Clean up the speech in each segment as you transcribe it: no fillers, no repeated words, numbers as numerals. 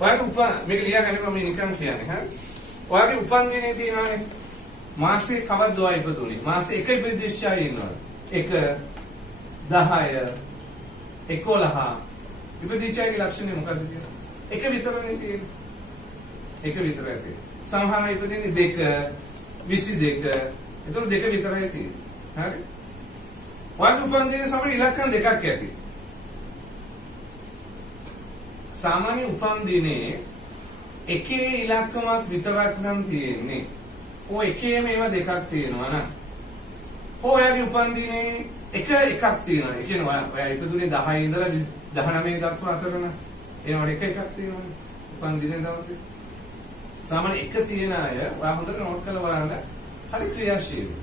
ඔයාගේ මේක ලියාගන්න මම නිකන් කියන්නේ හරි. ඔයාගේ උපන්දිනේ තියෙනවානේ. මාසේ කවද්ද ඔයා ඉපදුනේ? මාසේ 1 ඉපදිච්ච අය ඉන්නවා. 1 10 11 ඉපදිච්ච අයගේ ලක්ෂණය මොකක්ද කියලා? 1 විතරනේ තියෙන්නේ. 1 විතරයි තියෙන්නේ. සමහර අය ඉපදින්නේ 2 22. ඒතර 2 විතරයි තියෙන්නේ. හරි? ඔයාගේ උපන්දිනේ සමහර ඉලක්කම් 2ක් ඇති. सामान्य උපන්දිනේ එකේ ඉලක්කමක් විතරක් නම් තියෙන්නේ. ඔය එකේම ඒවා දෙකක් තියෙනවා නේද? ඔයාගේ උපන්දිනේ එකක් තියෙනවා. ඒ කියන්නේ ඔයා ඉපදුනේ 10 ඉඳලා 19 දක්වා අතරන. ඒනවට එකක් තියෙනවානේ. උපන්දිනේ දවසේ. සාමාන්‍ය එක තියෙන අය ඔයා හොඳට නෝට් කරලා බලන්න. හරි ක්‍රියාශීලී.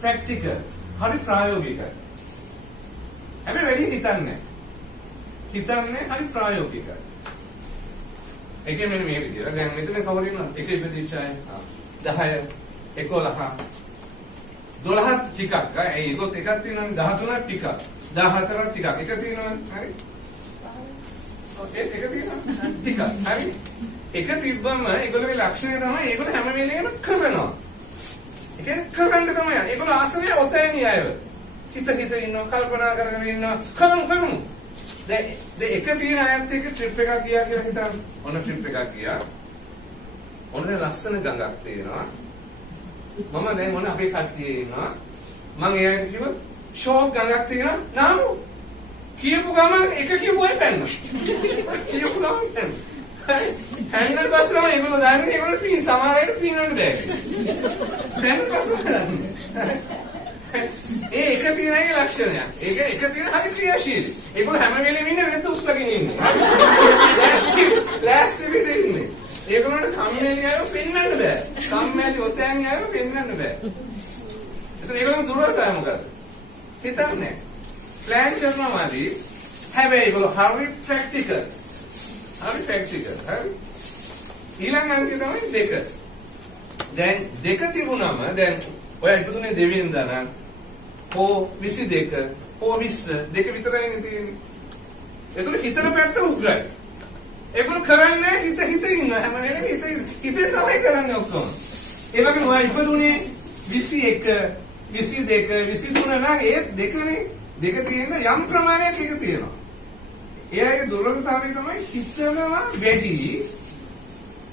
ප්‍රැක්ටිකල්. හරි ප්‍රායෝගිකයි. හැබැයි වැඩි හිතන්නේ හරි ප්‍රායෝගිකයි. ඒකේ මෙන්න මේ විදියට. දැන් මෙතන කවර ඉන්නවා? එක ඉපදිච්ච අය 10 11 12 ටිකක්. ඒකත් එකක් තියෙනවානේ 13ක් ටිකක්. 14ක් ටිකක්. එක තියෙනවානේ. හරි. ඔකේ එක තියෙනවා. ටිකක්. හරි. එක තිබ්බම ඒගොල්ලෝගේ ලක්ෂණය තමයි ඒගොල්ලෝ හැම වෙලේම කරනවා. ඒක කරන්න තමයි. ඒගොල්ලෝ ආසනේ ඔතේනිය අය. හිත ඉන්නවා, කල්පනා කරගෙන ඉන්නවා. කරමු. දැන් එක තියෙන අයත් එක්ක ට්‍රිප් එකක් ගියා කියලා හිතන්න. ඔන්න ට්‍රිප් එකක් ගියා. ඔන්න දැන් ලස්සන ගඟක් තියෙනවා. මම දැන් ඔන්න අපේ කට්ටිය ඉන්නවා. මම එයාට කිව්වා ෂෝක් ගඟක් තියෙනවා. නාමු. කියපු ගමන් එක කියපුවයි පැන්නා. කියපු ගමන් පැන්නා. හැන්ඩල් බස් තමයි ඒගොල්ලෝ දාන්නේ. ඒගොල්ලෝ පීන් සමහරවිට පීනන්න බෑ. හැන්ඩල් බස් දාන්නේ. ඒ එක තියෙනගේ ලක්ෂණය. ඒක එක තියෙන හරි ක්‍රියාශීලී. ඒගොල්ලෝ හැම වෙලෙම ඉන්නේ වෙද්ද උස්සගෙන ඉන්නේ. ලෑස්ති පිට ඉන්නේ. ඒගොල්ලන්ට කම්මැලි අයව පෙන්වන්න බෑ. කම්මැලි ඔතෑන් අයව පෙන්වන්න බෑ. ඒතර ඒගොල්ලෝ දුර්වලතාවය මොකද්ද? හිතන්නේ. ප්ලෑන් කරනවාදී හැබැයි ඒගොල්ලෝ හරි ප්‍රැක්ටිකල්. හරි. ඊළඟ අංකය තමයි 2. දැන් 2 තිබුණාම දැන් ඔයා ඉපදුනේ 2 වෙනිදා නම් හෝ 22 හෝ 20 දෙක විතරයිනේ තියෙන්නේ. ඒතකොට හිතන පැත්ත උග්‍රයි. ඒගොල්ලෝ කරන්නේ හිත ඉන්න හැම වෙලේම හිතේ තමයි කරන්නේ ඔක්කොම. ඒ වගේම ඔයා ඉපදුනේ 21 22 23 නම් ඒ දෙකනේ දෙක තියෙන යම් ප්‍රමාණයක් එක තියෙනවා. එයාගේ දුර්වලතාවය තමයි හිතනවා වැඩි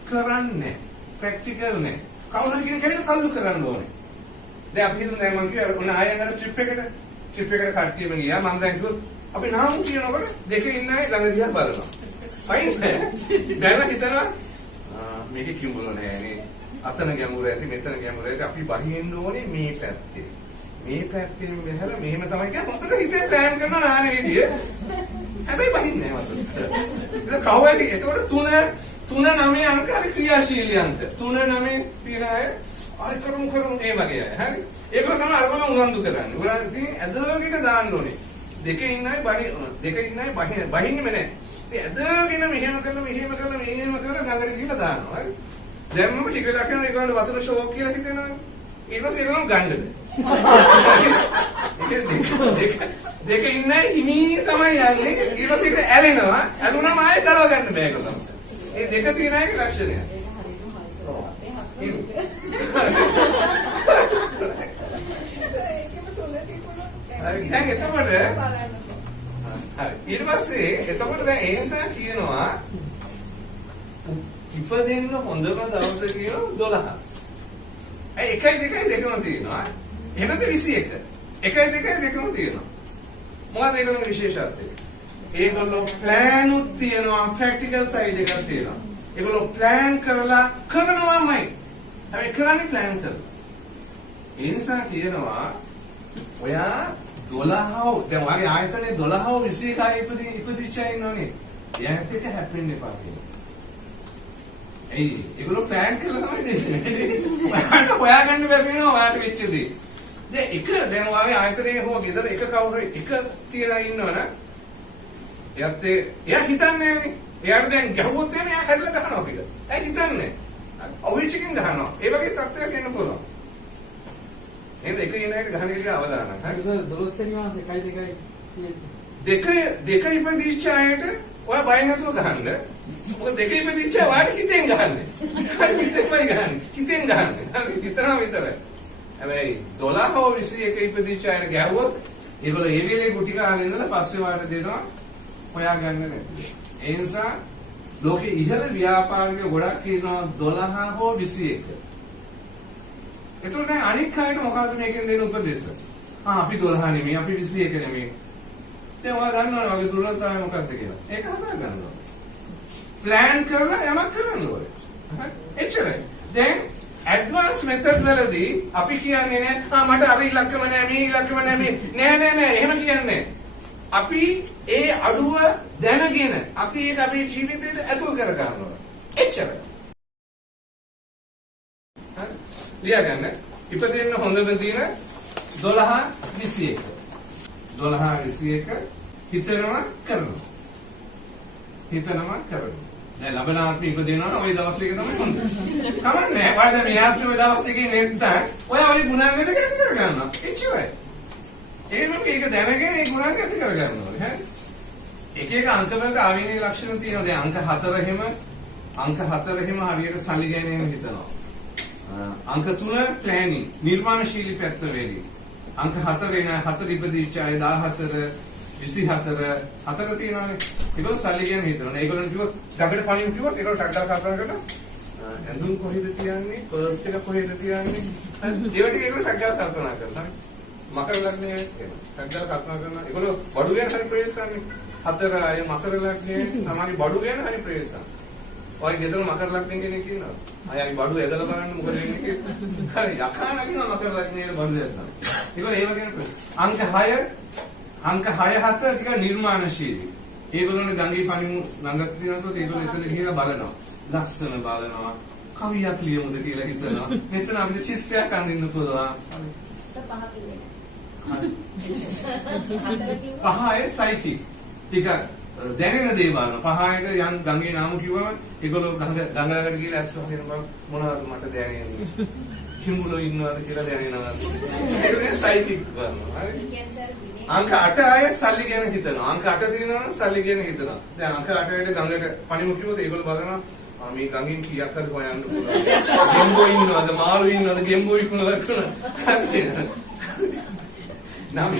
කරන්නේ ප්‍රැක්ටිකල් නේ. කවුරු කෙනෙක් කල්ලු කරන්න ඕනේ. දැන් අපි හිතමු දැන් මම කිව්වා ඔන්න ආයෙත් ට්‍රිප් එකට කට්ටියම ගියා. මම දැන් කිව්වා අපි නාමු කියනකොට දෙක ඉන්න අය ළඟ දිහා බලනවා. අයින් දැන් හිතනවා මේකේ කිඹුල නෑනේ. අතන ගැඹුර ඇති මෙතන ගැඹුර ඇති අපි බහින්න ඕනේ මේ පැත්තේ. මේ පැත්තෙන් බහලා මෙහෙම තමයි කියලා හොඳට හිතේ ප්ලෑන් කරනවා නානේ විදිය. හැබැයි බහින්නේ නෑ මත. ඒක කවුරුයි ඒතකොට 3 9 අංක හරි ක්‍රියාශීලී අංක. 3 9 තියෙන අය හරි කරමු ඒ වගේ අය. හරි. ඒකල තමයි අරගොල්ලෝ උනන්දු කරන්නේ. උගලන් ඉතින් ඇදගෙන දාන්න ඕනේ. දෙකේ ඉන්න අය බහින්නේම නෑ. ඉතින් ඇදගෙන මෙහෙම කරලා ගඟට ගිහලා දානවා. හරි. දැන් මම ටික වෙලා කරන ඒගොල්ලෝ වතුර ෂෝක් කියලා හිතෙනවා. ඊට පස්සේ ඒගොල්ලෝ ගන්න බෑ. දෙක ඉන්න අය හිමී තමයි යන්නේ. ඊට පස්සේ ඒක ඇලෙනවා. ඇලුනම ආයෙ දලව ගන්න බෑ ඒගොල්ලෝ. ඒ දෙක තියෙන අයගේ ලක්ෂණය. දැන් එතකොට ඊට පස්සේ එතකොට දැන් ඒ නිසා කියනවා ඉපදෙන්න හොඳම දවස කියනවා 12. ඒ 1 2 දෙකම තියෙනවා. එහෙමද 21. 1 2 දෙකම තියෙනවා. මොකද ඒගොල්ලෝගේ විශේෂත්වය? ඒගොල්ලෝ ප්ලෑන් උත් තියෙනවා, ප්‍රැක්ටිකල් සයිඩ් එකක් තියෙනවා. ඒගොල්ලෝ ප්ලෑන් කරනවාමයි. හැබැයි කරන්නේ ප්ලෑන් කරලා. ඒ නිසා කියනවා ඔයා 12 දැන් ඔයාගේ ආයතනයේ 12 21 ඉපදිච්ච අය ඉන්නෝනේ. එයාත් එක්ක හැප්පෙන්න එපා කියනවා. ඒගොල්ලෝ ප්ලෑන් කරලා තමයි දෙන්නේ. ඔයාට හොයාගන්න බැරි වෙනවා ඔයාට වෙච්ච දේ. දැන් ඔයාගේ ආයතනයේ හෝ ගෙදර එක කවුරු එක තියලා ඉන්නවනම් එයා හිතන්නේ නෑනේ. එයාට දැන් ගැහුවොත් එන්නේ එයා කඩලා ගහනවා පිට. එයා හිතන්නේ. ඔවිච්චකින් ගහනවා. ඒ වගේ තත්ත්වයක් එන්න පුළුවන්. නේද? එක ඉන්නයිට ගහන එක අවදානක්. හරි සර් 12 වෙනි මාසේ 1 2 දෙක ඉපදිච්ච අයට ඔයා බය නැතුව ගහන්න. මොකද දෙකේ ඉපදිච්ච ඔයාට හිතෙන් ගහන්නේ. හරි හිතෙන්මයි ගහන්නේ. හිතෙන් ගහන්නේ. හරි හිතනවා විතරයි. හැබැයි 12 හෝ 21 ඉපදිච්ච අය ගැහුවොත් ඒගොල්ලෝ ඒ වෙලේ ගුටි කාලේ ඉඳලා පස්සේ වාට දෙනවා හොයාගන්න නැති. ඒ නිසා ලෝකේ ඉහළ ව්‍යාපාරික ගොඩක් ඉන්නවා 12 හෝ 21. එතකොට දැන් අනික් අයට මොකද්ද මේකෙන් දෙන උපදේශ? අපි 12 නෙමෙයි අපි 21 නෙමෙයි. දැන් ඔයා දන්නවනේ වගේ දුර්වලතාවය මොකක්ද කියලා. ඒක හදා ගන්න ඕනේ. ප්ලෑන් කරලා යමක් කරන්න ඕනේ. හරි? එච්චරයි. දැන් ඇඩ්වාන්ස් මෙතඩ් වලදී අපි කියන්නේ නෑ මට අර ඉලක්කම නෑ මේ ඉලක්කම නෑ මේ නෑ එහෙම කියන්නේ අපි ඒ අඩුව දැනගෙන අපි ඒක අපේ ජීවිතයට ඇතුල් කර ගන්නවා. එච්චරයි. හරි? ලියාගන්න. ඉපදෙන්න හොඳම දින 12 21. 12 21 හිතනවා කරනවා. දැන් ලබනාත්ම ඉපදෙනවා ওই දවස් දෙක තමයි හොඳ. කමන්නේ. ඔයා දැන් මේ ආත්මේ ওই දවස් දෙකේ නැත්නම් ඔයා ওই ගුණාංග දෙක ඇති කර ගන්නවා. එච්චරයි. ඒක දැනගෙන ඒ ගුණාංග ඇති කර ගන්නවා. හරි? එක අංක වලට ආවිනේ ලක්ෂණ තියෙනවා. දැන් අංක 4 එහෙම හරියට සල්ලි ගැනීම හිතනවා. අංක 3 ප්ලෑනින් නිර්මාණශීලී පැත්ත වෙලී. අංක 4 එන 4 ඉපදිච්ච අය 14 24 4 තියෙනවානේ. ඒගොල්ලෝ සල්ලි ගැන හිතනවා. ඒගොල්ලන් කිව්වොත් ඩබඩ පණින් කිව්වොත් ඒගොල්ලෝ ටක් ඩක් කල්පනා කරනවා. ඇඳුම් කොහෙද තියන්නේ? පර්ස් එක කොහෙද තියන්නේ? ඒවට ඒගොල්ලෝ ටක් ඩක් කල්පනා කරනවා. මකර ලග්නයේ ටක් ඩක් කල්පනා කරනවා. ඒගොල්ලෝ බඩු ගැන හරි ප්‍රේසන්නේ. 4 අය මකර ලග්නයේ තමයි බඩු ගැන හරි ප්‍රේසන්නේ. ඔය ගෙදර මකර ලග්නයේ කෙනෙක් ඉන්නවා. අයගේ බඩු ඇදලා බලන්න මොකද වෙන්නේ කියලා. හරි යකා නගිනවා මකර ලග්නයේ බඩු ඇදලා. ඒගොල්ලෝ ඒව ගැන අංක 6 7 ටික නිර්මාණශීලී. ඒගොල්ලෝනේ ගංගේ පණිමු ළඟට තියෙනකොට ඒගොල්ලෝ එතන ගිහිලා බලනවා. ලස්සන බලනවා. කවියක් ලියමුද කියලා හිතනවා. මෙතන අපිට චිත්‍රයක් අඳින්න පුළුවන්. පහේ සයිකික්. ටික දැනෙන දේ බලන. පහයට යන් ගංගේ නාම කිව්වම ඒගොල්ලෝ ගංගාකට ගිහලා ඇස් වහගෙන මොනවද මට දැනෙන්නේ? කිඹුලෝ ඉන්නවද කියලා දැනෙනවා. ඒකනේ සයිකික් බලනවා. හරි? අංක 8 අය සල්ලි ගැන හිතනවා. අංක 8 තියෙනවා නම් සල්ලි ගැන හිතනවා. දැන් අංක 8ට ගඟට පණිමු කිව්වොත් ඒගොල්ලෝ බලනවා මේ ගඟෙන් කීයක් හරි හොයන්න පුළුවන්. ගෙම්බෝ ඉන්නවද මාළු ඉන්නවද ගෙම්බෝ ඉක්ුණ ලක්ෂණ. නම්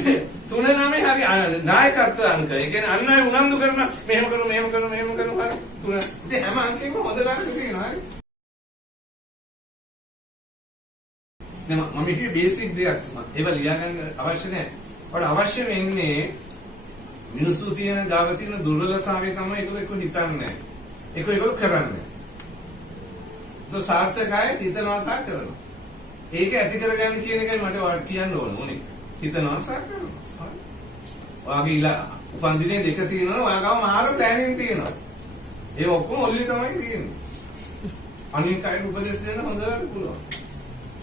3 9 හරි නායකත්ව අංක. ඒ කියන්නේ අන්න අය උනන්දු කරන මෙහෙම කරු හරි 3. ඉතින් හැම අංකයකම හොඳ ලක්ෂණ තියෙනවා. හරි? මම කිව්වේ බේසික් දෙයක්. ඒව ලියාගන්න අවශ්‍ය නැහැ. ඔයාලට අවශ්‍ය වෙන්නේ මිනිස්සු තියෙන ගාව තියෙන දුර්වලතාවය තමයි ඒගොල්ලෝ එක හිතන්නේ. ඒක කරන්නේ. તો සාර්ථකයි හිතනවා සා කරනවා. ඒක ඇති කරගන්න කියන එකයි මට ඔයාලට කියන්න ඕනේ. හිතනවා සා කරනවා. ඔයාගේ උපන් දිනේ දෙක තියෙනවා ඔයා ගාව මාර ප්ලෑනින් තියෙනවා. ඒ ඔක්කොම ඔල්ලේ තමයි තියෙන්නේ. අනිත් අයට උපදෙස් දෙන්න හොඳට පුළුවන්.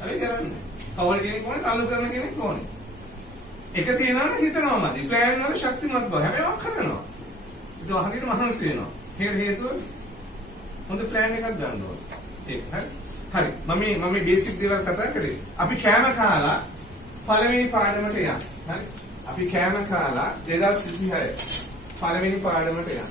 හරි කරන්නේ. කවර කෙනෙක් ඕනේ තල්ලු කරන කෙනෙක් ඕනේ. එක තියෙනවා හිතනවා මදි. ප්ලෑන් වල ශක්තිමත් බව. හැබැයි වක් කරනවා. ඒක හරියට මහන්සි වෙනවා. හේතුව හොඳ ප්ලෑන් එකක් ගන්න ඕනේ. ඒක හරි. මම බේසික් දේවල් කතා කරේ. අපි කෑම කාලා පළවෙනි පාඩමට යන්න. හරි. අපි කෑම කාලා 2026 පළවෙනි පාඩමට යන්න.